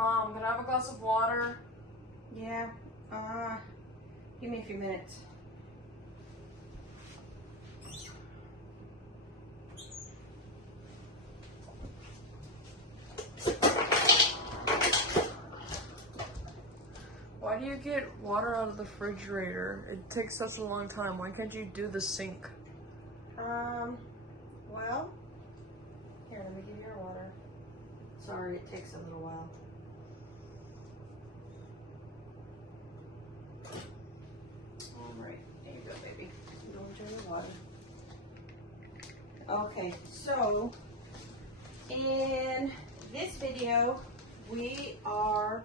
Mom, can I have a glass of water? Yeah, give me a few minutes. Why do you get water out of the refrigerator? It takes such a long time. Why can't you do the sink? Well, here, let me give you your water. Sorry, it takes a little while. All right, there you go, baby. Go enjoy your water. Okay, so in this video, we are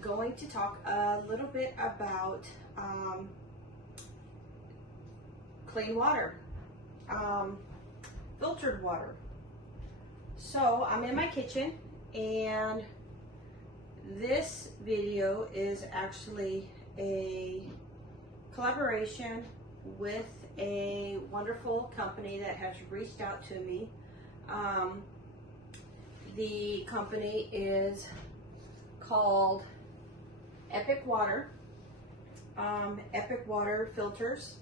going to talk a little bit about clean water, filtered water. So I'm in my kitchen, and this video is actually a collaboration with a wonderful company that has reached out to me. The company is called Epic Water, Epic Water Filters.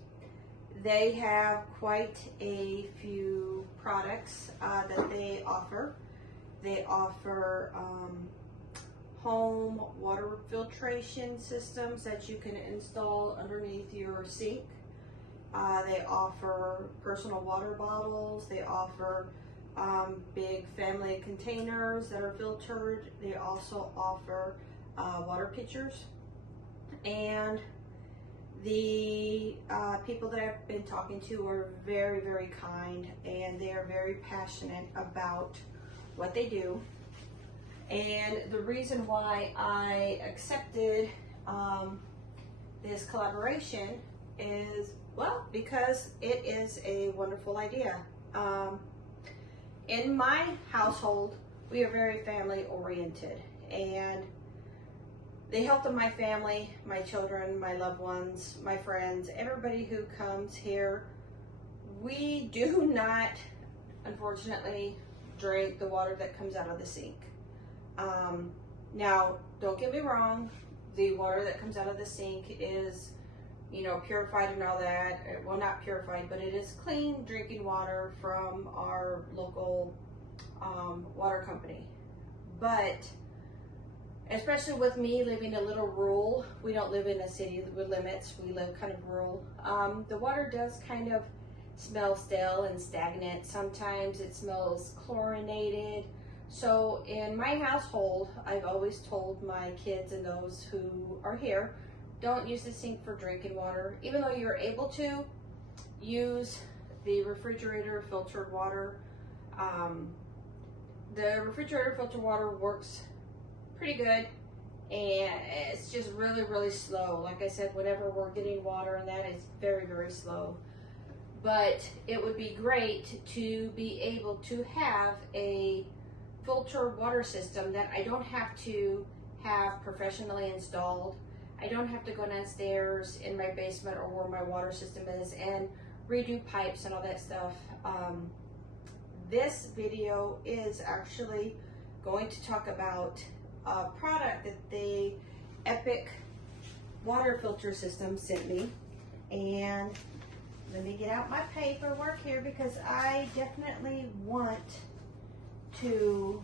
They have quite a few products that they offer. They offer home water filtration systems that you can install underneath your sink. They offer personal water bottles. They offer big family containers that are filtered. They also offer water pitchers. And the people that I've been talking to are very, very kind, and they are very passionate about what they do. And the reason why I accepted this collaboration is, well, because it is a wonderful idea. In my household, we are very family oriented, and the health of my family, my children, my loved ones, my friends, everybody who comes here, we do not, unfortunately, drink the water that comes out of the sink. Now, don't get me wrong, the water that comes out of the sink is, purified and all that. Well, not purified, but it is clean drinking water from our local water company. But especially with me living a little rural, we don't live in a city with limits, we live kind of rural. The water does kind of smell stale and stagnant. Sometimes it smells chlorinated. So in my household, I've always told my kids and those who are here, don't use the sink for drinking water. Even though you're able to use the refrigerator filtered water, the refrigerator filtered water works pretty good, and it's just really, really slow. Like I said, whenever we're getting water and that, it's very, very slow. But it would be great to be able to have a filtered water system that I don't have to have professionally installed. I don't have to go downstairs in my basement or where my water system is and redo pipes and all that stuff. This video is actually going to talk about a product that the Epic Water Filter System sent me. And let me get out my paperwork here, because I definitely want to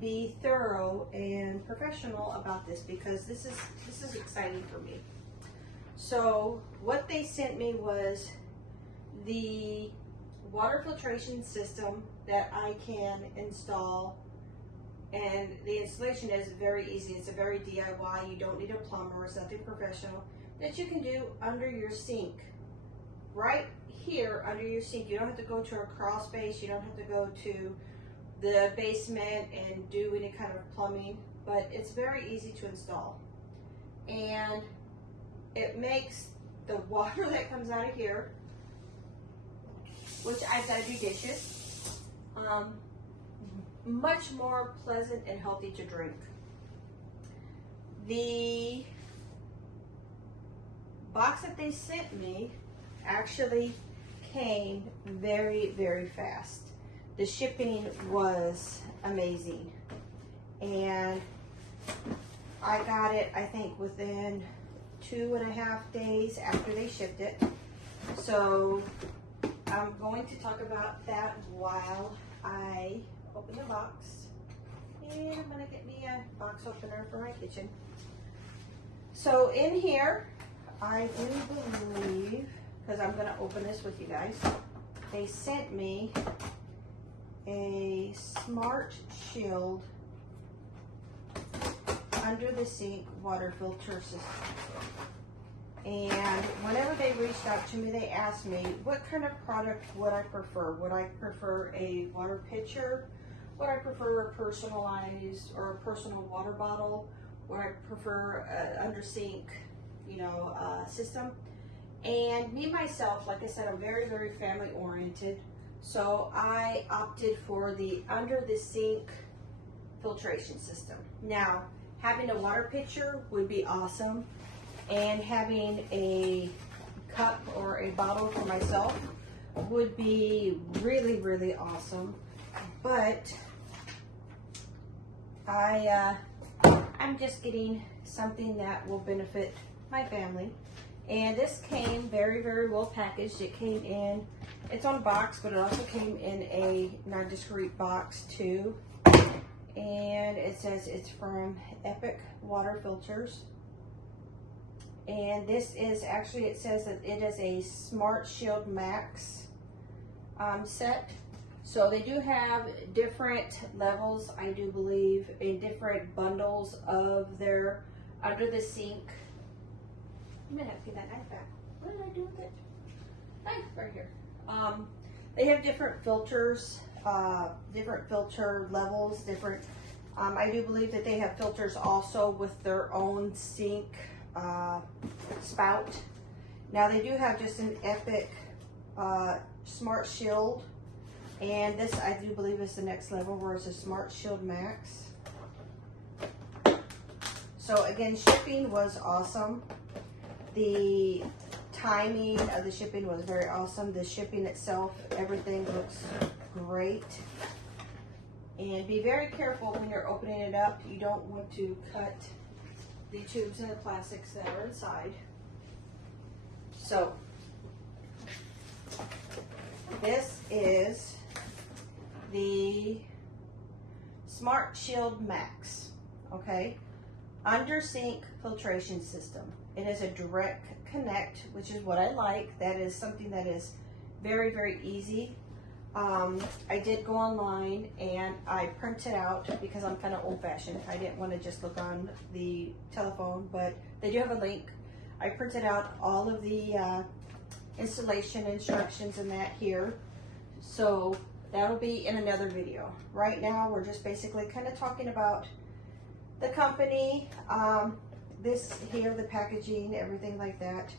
be thorough and professional about this, because this is exciting for me. So what they sent me was the water filtration system that I can install, and the installation is very easy. It's a very DIY. You don't need a plumber. It's nothing professional. That you can do under your sink, right here under your sink. You don't have to go to a crawl space. You don't have to go to the basement and do any kind of plumbing, but it's very easy to install. And it makes the water that comes out of here, which I've got to do dishes, much more pleasant and healthy to drink. The box that they sent me actually came very, very fast. The shipping was amazing, and I got it, I think, within 2.5 days after they shipped it. So I'm going to talk about that while I open the box. And I'm gonna get me a box opener for my kitchen. So in here, I do believe, because I'm gonna open this with you guys, they sent me a Smart Shield under the sink water filter system. And whenever they reached out to me, they asked me what kind of product would I prefer. Would I prefer a water pitcher? Would I prefer a personalized or a personal water bottle? Would I prefer an under sink, system? And me myself, like I said, I'm very, very family oriented. So I opted for the under the sink filtration system. Now, having a water pitcher would be awesome, and having a cup or a bottle for myself would be really, really awesome. But I'm just getting something that will benefit my family. And this came very, very well packaged. It came in, it's on a box, but it also came in a non-discreet box too. And it says it's from Epic Water Filters. And this is actually, it says that it is a Smart Shield Max set. So they do have different levels, I do believe, in different bundles of their under the sink. I'm gonna have to get that knife back. What did I do with it? Knife right here. They have different filters, different filter levels, different. I do believe that they have filters also with their own sink spout. Now they do have just an Epic Smart Shield, and this I do believe is the next level, where it's a Smart Shield Max. So again, shipping was awesome. The timing of the shipping was very awesome. The shipping itself, everything looks great. And be very careful when you're opening it up. You don't want to cut the tubes and the plastics that are inside. So this is the Smart Shield Max, okay? Under sink filtration system. It is a direct connect, which is what I like. That is something that is very, very easy. I did go online and I printed out, because I'm kind of old-fashioned. I didn't want to just look on the telephone, but they do have a link. I printed out all of the installation instructions and that here. So that'll be in another video. Right now, we're just basically kind of talking about the company, this here, the packaging, everything like that.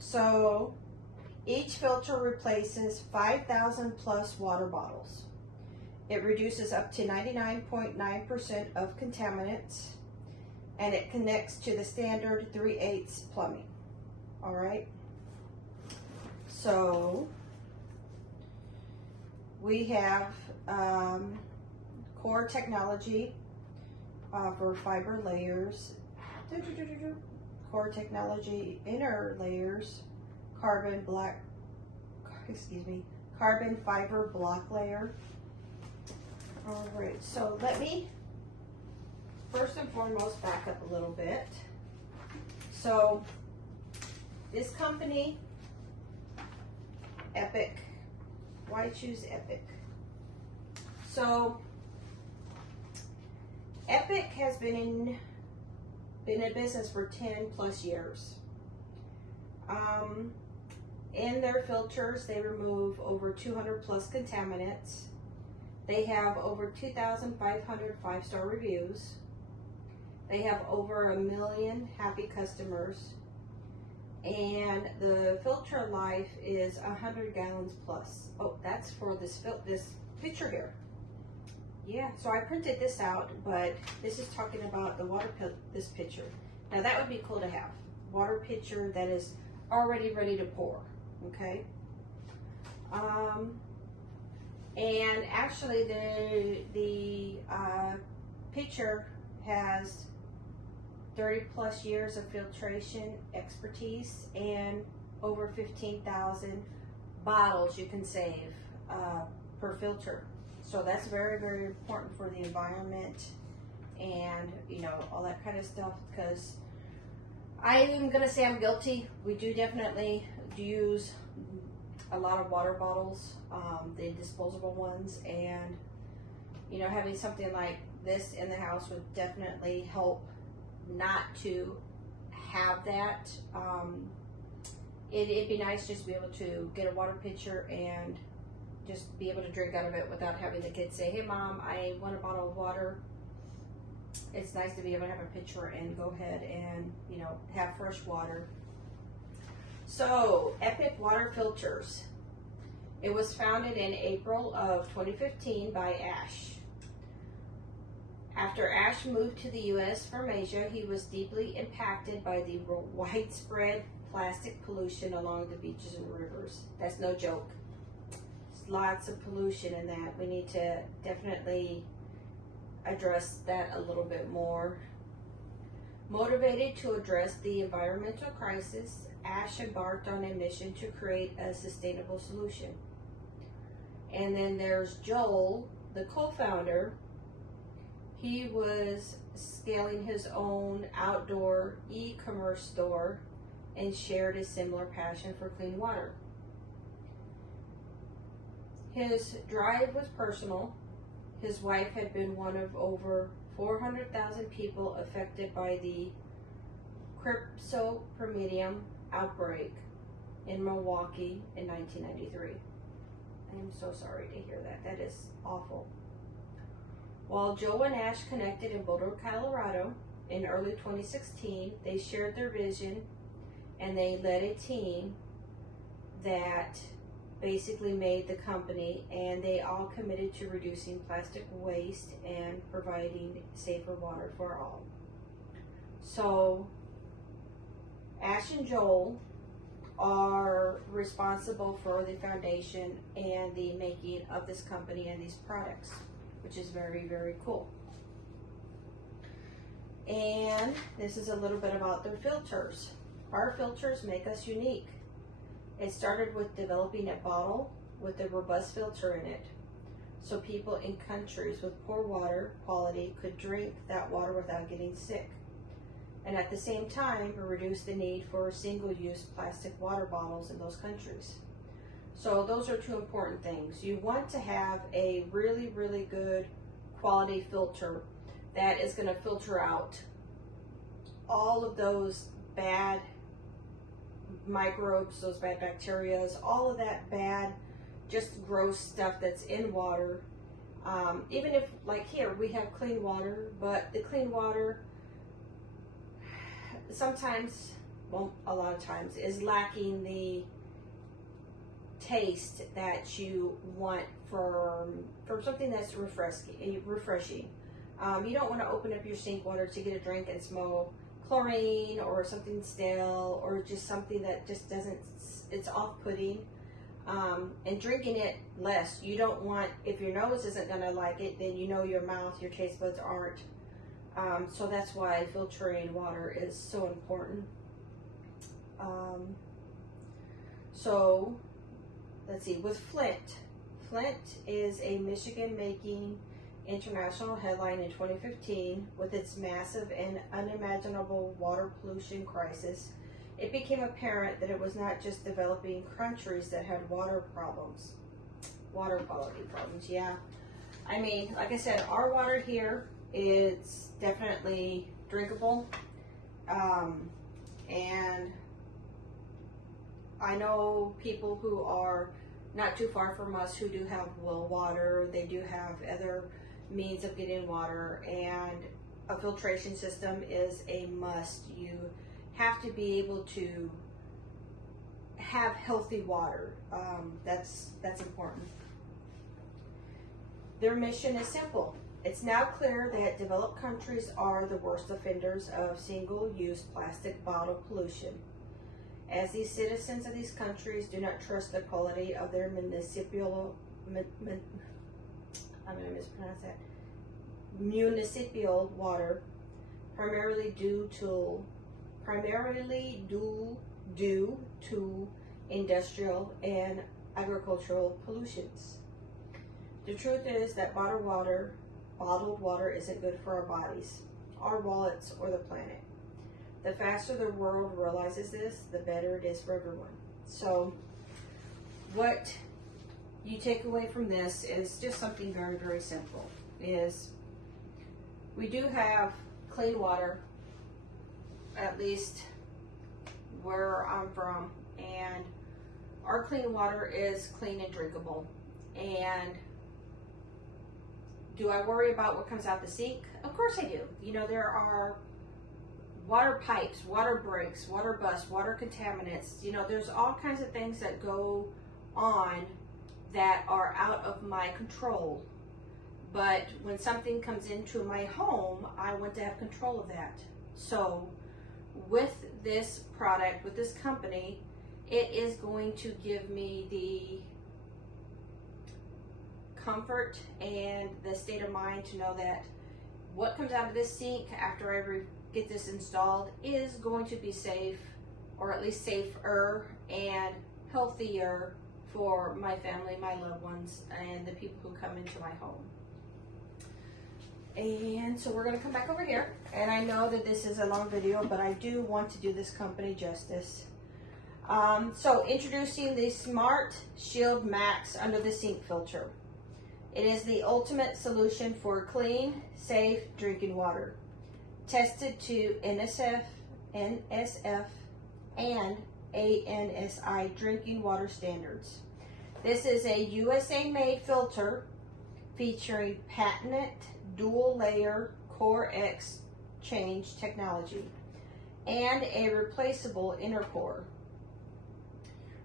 So each filter replaces 5,000 plus water bottles. It reduces up to 99.9% of contaminants, and it connects to the standard 3/8 plumbing. All right. So we have core technology for fiber layers, core technology inner layers, carbon fiber block layer. All right, so let me first and foremost back up a little bit. So this company, Epic, why choose Epic? So Epic has been in business for 10 plus years. In their filters, they remove over 200 plus contaminants. They have over 2,500 5-star reviews. They have over 1 million happy customers. And the filter life is 100 gallons plus. Oh, that's for this picture here. Yeah, so I printed this out, but this is talking about the this pitcher. Now that would be cool to have. Water pitcher that is already ready to pour, okay? And actually the pitcher has 30 plus years of filtration expertise, and over 15,000 bottles you can save per filter. So that's very, very important for the environment and, you know, all that kind of stuff, because I'm going to say I'm guilty. We do definitely use a lot of water bottles, the disposable ones, and, you know, having something like this in the house would definitely help not to have that. It'd be nice just to be able to get a water pitcher and just be able to drink out of it without having the kids say, hey mom, I want a bottle of water. It's nice to be able to have a pitcher and go ahead and, you know, have fresh water. So, Epic Water Filters. It was founded in April of 2015 by Ash. After Ash moved to the U.S. from Asia, he was deeply impacted by the widespread plastic pollution along the beaches and rivers. That's no joke. There's lots of pollution in that. We need to definitely address that a little bit more. Motivated to address the environmental crisis, Ash embarked on a mission to create a sustainable solution. And then there's Joel, the co-founder. He was scaling his own outdoor e-commerce store and shared a similar passion for clean water. His drive was personal. His wife had been one of over 400,000 people affected by the Cryptosporidium outbreak in Milwaukee in 1993. I'm so sorry to hear that. That is awful. While Joe and Ash connected in Boulder, Colorado in early 2016, they shared their vision and they led a team that basically made the company, and they all committed to reducing plastic waste and providing safer water for all. So Ash and Joel are responsible for the foundation and the making of this company and these products, which is very, very cool. And this is a little bit about their filters. Our filters make us unique. It started with developing a bottle with a robust filter in it, so people in countries with poor water quality could drink that water without getting sick. And at the same time, reduce the need for single-use plastic water bottles in those countries. So those are two important things. You want to have a really, really good quality filter that is going to filter out all of those bad microbes, those bad bacteria, all of that bad, just gross stuff that's in water. Even if, like here, we have clean water, but the clean water sometimes, well, a lot of times, is lacking the taste that you want from something that's refreshing. You don't want to open up your sink water to get a drink and smell chlorine or something stale, or just something that just doesn't, it's off-putting. And drinking it less. You don't want, if your nose isn't going to like it, then you know your mouth, your taste buds aren't. So that's why filtering water is so important. So let's see, with Flint. Flint is a Michigan-making international headline in 2015 with its massive and unimaginable water pollution crisis. It became apparent that it was not just developing countries that had water problems, water quality problems. Yeah, I mean, like I said, our water here is definitely drinkable, and I know people who are not too far from us who do have well water. They do have other means of getting water, and a filtration system is a must. You have to be able to have healthy water. That's important. Their mission is simple. It's now clear that developed countries are the worst offenders of single-use plastic bottle pollution, as these citizens of these countries do not trust the quality of their municipal municipal water primarily due to industrial and agricultural pollutions. The truth is that bottled water isn't good for our bodies, our wallets, or the planet. The faster the world realizes this, the better it is for everyone. So what you take away from this is just something very, very simple. Is we do have clean water, at least where I'm from, and our clean water is clean and drinkable. And do I worry about what comes out the sink? Of course I do. You know, there are water pipes, water breaks, water busts, water contaminants. You know, there's all kinds of things that go on that are out of my control. But when something comes into my home, I want to have control of that. So with this product, with this company, it is going to give me the comfort and the state of mind to know that what comes out of this sink after I get this installed is going to be safe, or at least safer and healthier for my family, my loved ones, and the people who come into my home. And so we're going to come back over here, and I know that this is a long video, but I do want to do this company justice. So introducing the Smart Shield Max under the sink filter. It is the ultimate solution for clean, safe drinking water. Tested to NSF, and ANSI drinking water standards. This is a USA-made filter featuring patented dual-layer Core X change technology and a replaceable inner core,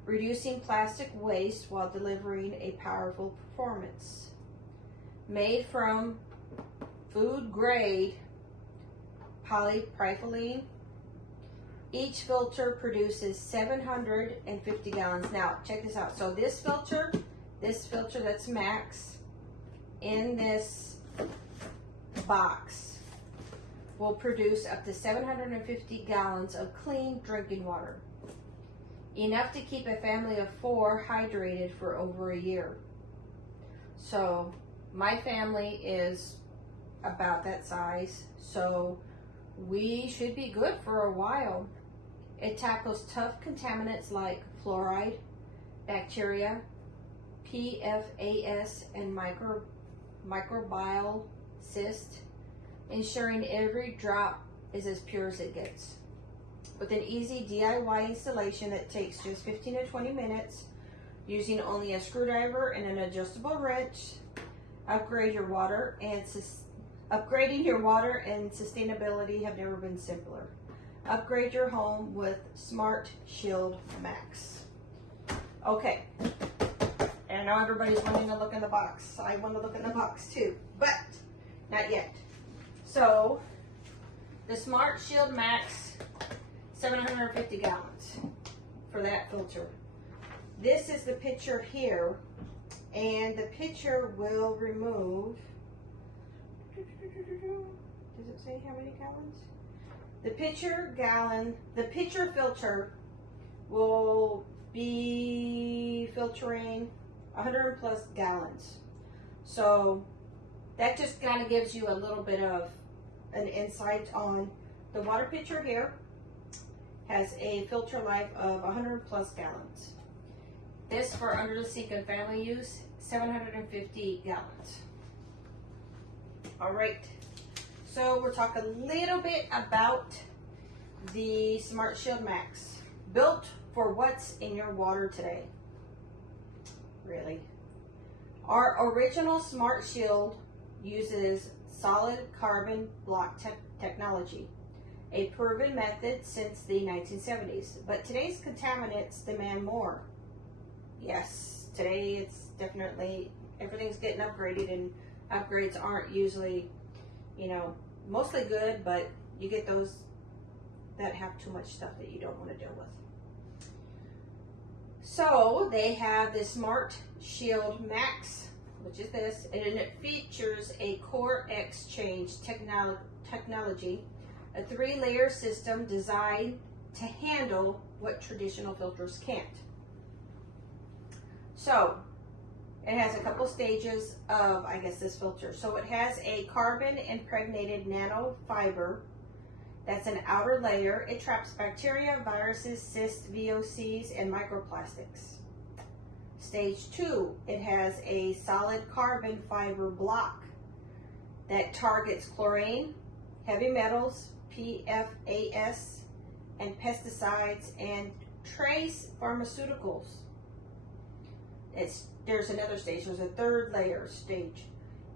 reducing plastic waste while delivering a powerful performance. Made from food-grade polypropylene, each filter produces 750 gallons. Now, check this out. So this filter that's Max, in this box, will produce up to 750 gallons of clean drinking water. Enough to keep a family of 4 hydrated for over a year. So my family is about that size, so we should be good for a while. It tackles tough contaminants like fluoride, bacteria, PFAS, and microbial cyst, ensuring every drop is as pure as it gets. With an easy DIY installation that takes just 15 to 20 minutes, using only a screwdriver and an adjustable wrench, upgrading your water and sustainability have never been simpler. Upgrade your home with Smart Shield Max. Okay, and I know everybody's wanting to look in the box. I want to look in the box too, but not yet. So the Smart Shield Max, 750 gallons for that filter. This is the picture here, and the picture will remove, does it say how many gallons? The pitcher filter will be filtering 100 plus gallons. So that just kind of gives you a little bit of an insight on the water pitcher here. Has a filter life of 100 plus gallons. This for under the sink and family use, 750 gallons. All right, so we'll talk a little bit about the Smart Shield Max. Built for what's in your water today. Really. Our original Smart Shield uses solid carbon block technology, a proven method since the 1970s. But today's contaminants demand more. Yes, today it's definitely, everything's getting upgraded, and upgrades aren't usually, you know, mostly good, but you get those that have too much stuff that you don't want to deal with. So they have the Smart Shield Max, which is this, and it features a Core X change technology, A 3-layer system designed to handle what traditional filters can't. So, it has a couple stages of, I guess, this filter. So it has a carbon impregnated nanofiber. That's an outer layer. It traps bacteria, viruses, cysts, VOCs, and microplastics. Stage 2, it has a solid carbon fiber block that targets chlorine, heavy metals, PFAS, and pesticides, and trace pharmaceuticals. There's another stage, there's a 3rd layer stage,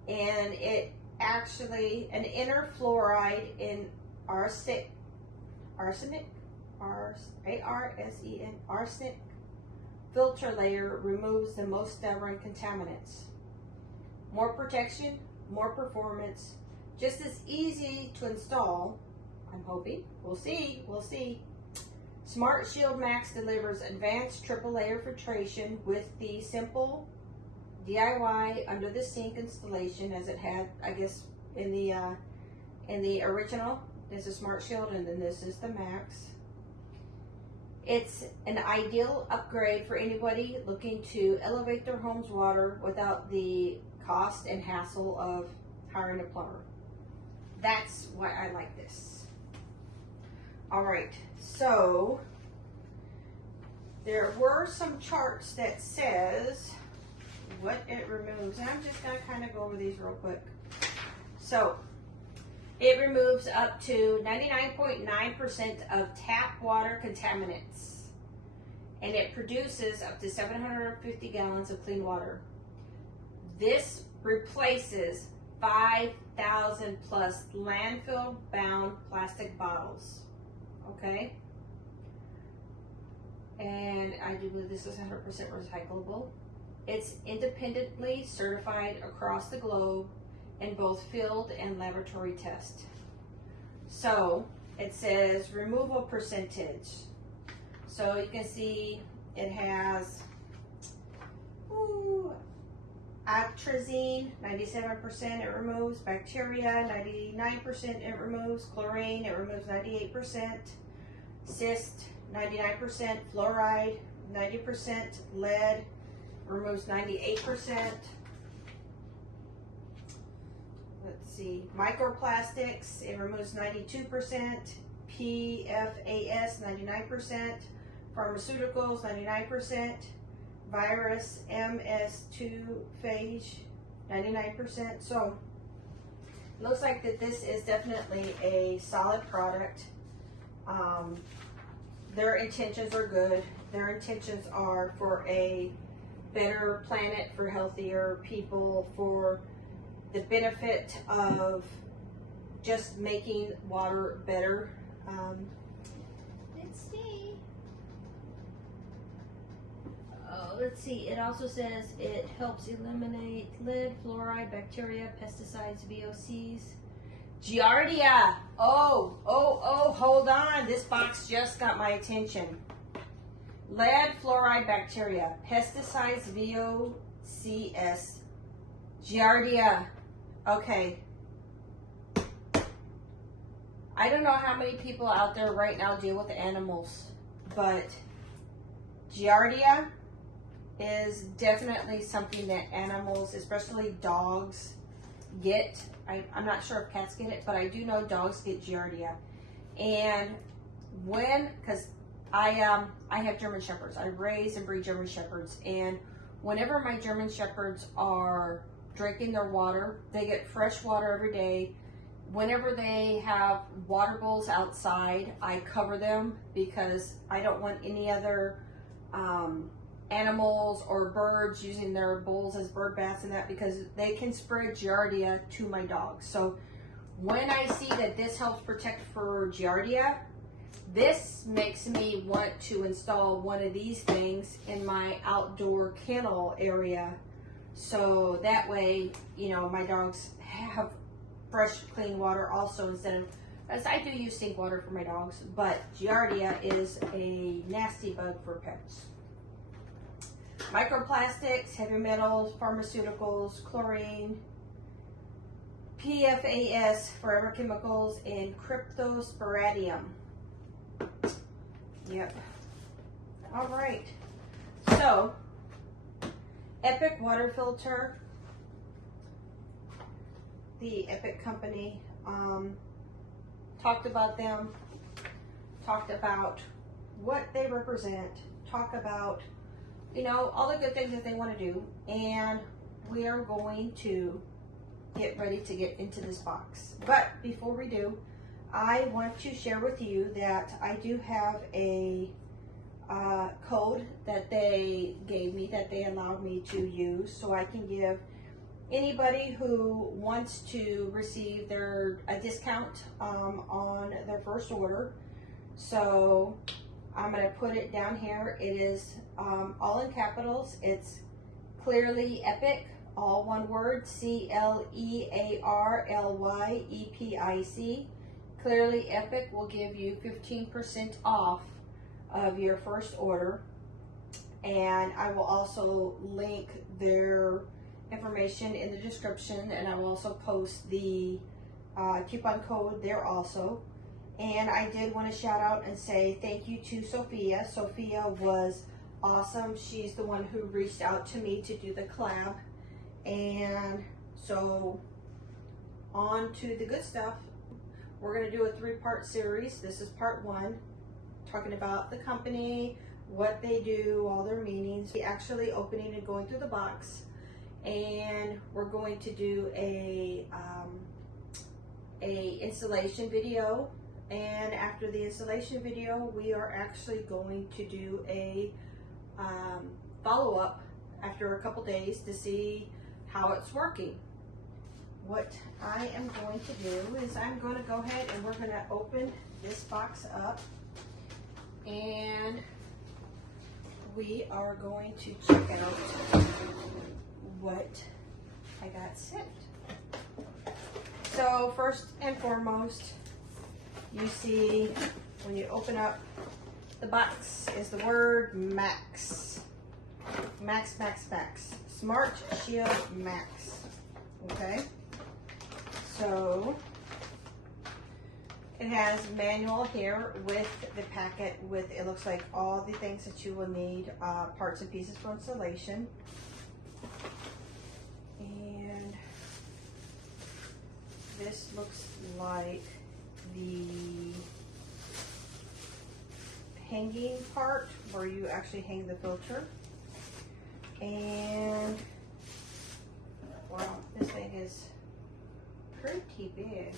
and it actually, an inner fluoride in arsenic, A-R-S-E-N, arsenic filter layer removes the most stubborn contaminants. More protection, more performance, just as easy to install, I'm hoping. We'll see. Smart Shield Max delivers advanced triple layer filtration with the simple DIY under the sink installation, as it had, I guess, in the original. This is Smart Shield, and then this is the Max. It's an ideal upgrade for anybody looking to elevate their home's water without the cost and hassle of hiring a plumber. That's why I like this. All right, so there were some charts that says what it removes, and I'm just going to kind of go over these real quick. So it removes up to 99.9% of tap water contaminants, and it produces up to 750 gallons of clean water. This replaces 5,000 plus landfill-bound plastic bottles. Okay? And I do believe this is 100% recyclable. It's independently certified across the globe in both field and laboratory test. So it says removal percentage. So you can see it has atrazine, 97% it removes, bacteria, 99% it removes, chlorine, it removes 98%, cyst, 99%, fluoride, 90%, lead, removes 98%. Let's see, microplastics, it removes 92%, PFAS, 99%, pharmaceuticals, 99%, virus, MS2 phage, 99%. So it looks like that this is definitely a solid product. Their intentions are good. Their intentions are for a better planet, for healthier people, for the benefit of just making water better. Let's see. Let's see. It also says it helps eliminate lead, fluoride, bacteria, pesticides, VOCs. Giardia. Oh, hold on. This box just got my attention. Lead, fluoride, bacteria, pesticides, VOCs, Giardia. Okay. I don't know how many people out there right now deal with animals, but Giardia is definitely something that animals, especially dogs, get. I'm not sure if cats get it, but I do know dogs get Giardia. And because I have German Shepherds. I raise and breed German Shepherds, and whenever my German Shepherds are drinking their water, they get fresh water every day. Whenever they have water bowls outside, I cover them because I don't want any other animals or birds using their bowls as bird baths and that, because they can spread Giardia to my dogs. So when I see that this helps protect for Giardia, this makes me want to install one of these things in my outdoor kennel area. So that way, you know, my dogs have fresh, clean water also, instead of, as I do use sink water for my dogs, but Giardia is a nasty bug for pets. Microplastics, heavy metals, pharmaceuticals, chlorine, PFAS, Forever Chemicals, and Cryptosporidium. Yep. All right. So, Epic water filter. The Epic company, talked about them, talked about what they represent, talk about, you know, all the good things that they want to do, and we are going to get ready to get into this box. But before we do, I want to share with you that I do have a code that they gave me, that they allowed me to use, so I can give anybody who wants to receive a discount on their first order. So I'm going to put it down here. It is all in capitals. It's Clearly Epic, all one word, CLEARLYEPIC. Clearly Epic will give you 15% off of your first order, and I will also link their information in the description, and I will also post the coupon code there also. And I did want to shout out and say thank you to Sophia. Sophia was awesome. She's the one who reached out to me to do the collab. And so on to the good stuff. We're going to do a 3-part series. This is part 1, talking about the company, what they do, all their meanings, actually opening and going through the box. And we're going to do a installation video, and after the installation video we are actually going to do a follow-up after a couple days to see how it's working. What I am going to do is I'm going to go ahead and we're going to open this box up, and we are going to check out what I got sent. So first and foremost, you see when you open up the box is the word Max. Max, Max, Max. Smart Shield Max. Okay? So it has manual here with the packet with, it looks like all the things that you will need, parts and pieces for installation. And this looks like the hanging part where you actually hang the filter. And wow, this thing is pretty big.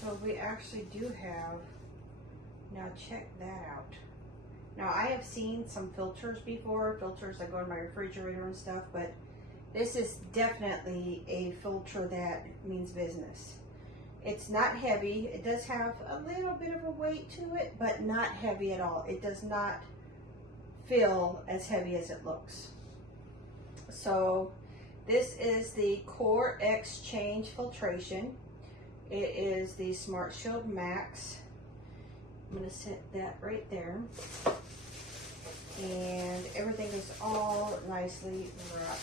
So we actually do have, now check that out. Now I have seen some filters before, filters that go in my refrigerator and stuff, but this is definitely a filter that means business. It's not heavy. It does have a little bit of a weight to it, but not heavy at all. It does not feel as heavy as it looks. So this is the Core Exchange Filtration. It is the Smart Shield Max. I'm going to set that right there. And everything is all nicely wrapped.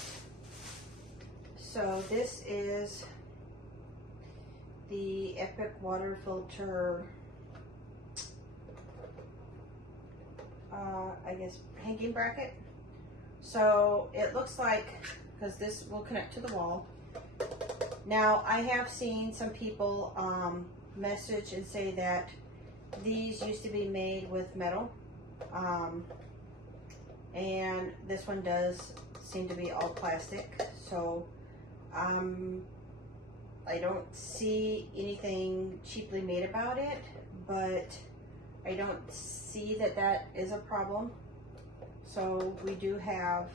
So this is the Epic water filter, I guess, hanging bracket. So it looks like, because this will connect to the wall. Now I have seen some people message and say that these used to be made with metal, and this one does seem to be all plastic. So I don't see anything cheaply made about it, but I don't see that that is a problem. So we do have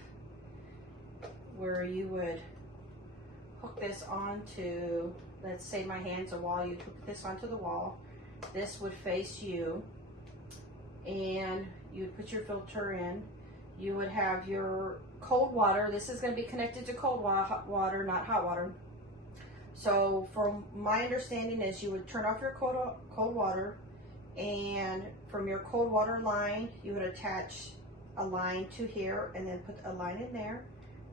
where you would hook this onto, let's say my hand's a wall, you hook this onto the wall. This would face you, and you would put your filter in. You would have your cold water. This is going to be connected to cold water, not hot water. So from my understanding is you would turn off your cold water, and from your cold water line you would attach a line to here, and then put a line in there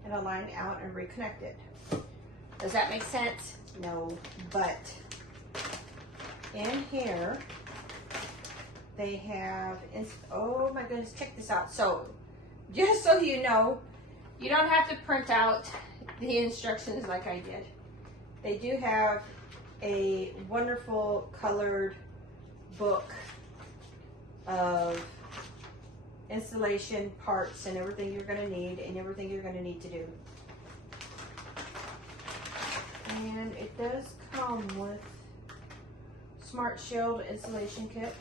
and a line out and reconnect it. Does that make sense? No, but in here they have, oh my goodness, check this out. So just so you know, you don't have to print out the instructions like I did. They do have a wonderful colored book of installation parts and everything you're going to need and everything you're going to need to do. And it does come with Smart Shield installation kit.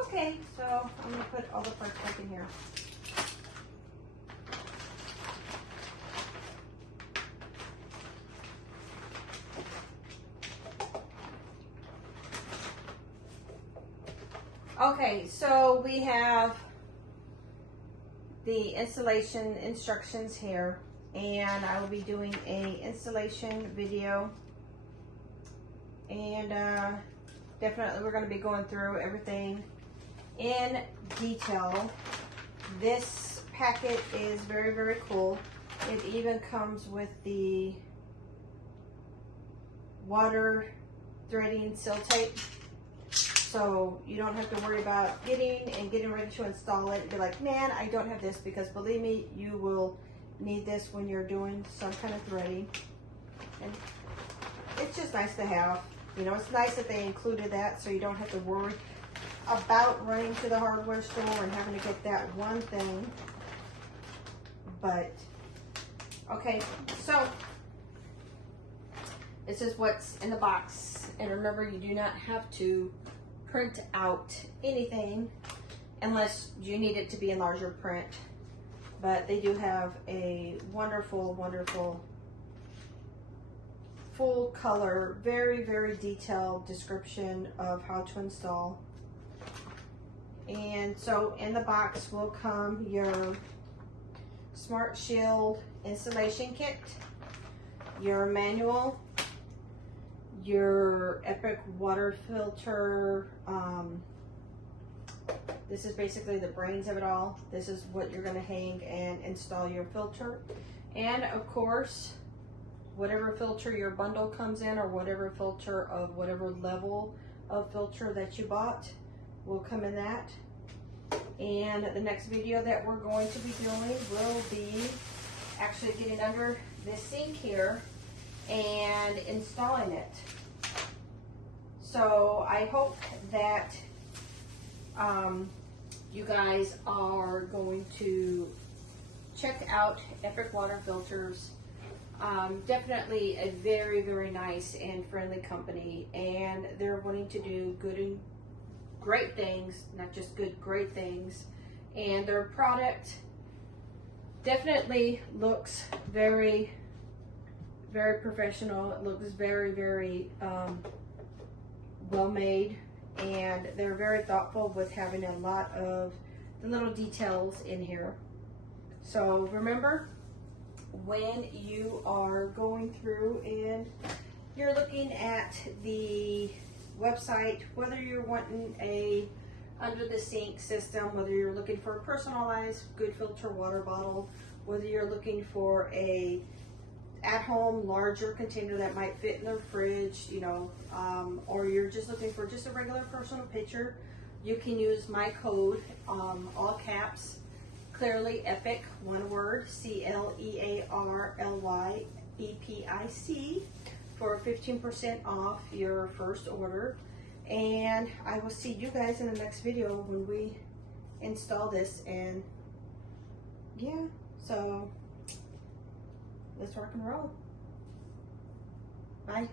Okay, so I'm going to put all the parts back in here. Okay, so we have the installation instructions here, and I will be doing a installation video, and definitely we're going to be going through everything in detail. This packet is very, very cool. It even comes with the water threading seal tape. So you don't have to worry about getting ready to install it and be like, man, I don't have this, because believe me, you will need this when you're doing some kind of threading. And it's just nice to have. You know, it's nice that they included that so you don't have to worry about running to the hardware store and having to get that one thing. But, okay, so this is what's in the box. And remember, you do not have to print out anything unless you need it to be in larger print. But they do have a wonderful, wonderful full color, very, very detailed description of how to install. And so in the box will come your Smart Shield installation kit, your manual, your Epic water filter. This is basically the brains of it all. This is what you're going to hang and install your filter. And of course, whatever filter your bundle comes in, or whatever filter of whatever level of filter that you bought, will come in that. And the next video that we're going to be doing will be actually getting under this sink here and installing it. So I hope that you guys are going to check out Epic water filters. Definitely a very, very nice and friendly company, and they're wanting to do good and great things, not just good, great things. And their product definitely looks very, very professional. It looks very, very well made, and they're very thoughtful with having a lot of the little details in here. So remember, when you are going through and you're looking at the website, whether you're wanting a under the sink system, whether you're looking for a personalized good filter water bottle, whether you're looking for a at-home larger container that might fit in the fridge, you know, or you're just looking for just a regular personal pitcher, you can use my code, all caps, Clearly Epic, one word, CLEARLYEPIC, for 15% off your first order. And I will see you guys in the next video when we install this. And yeah, so let's rock and roll. Bye.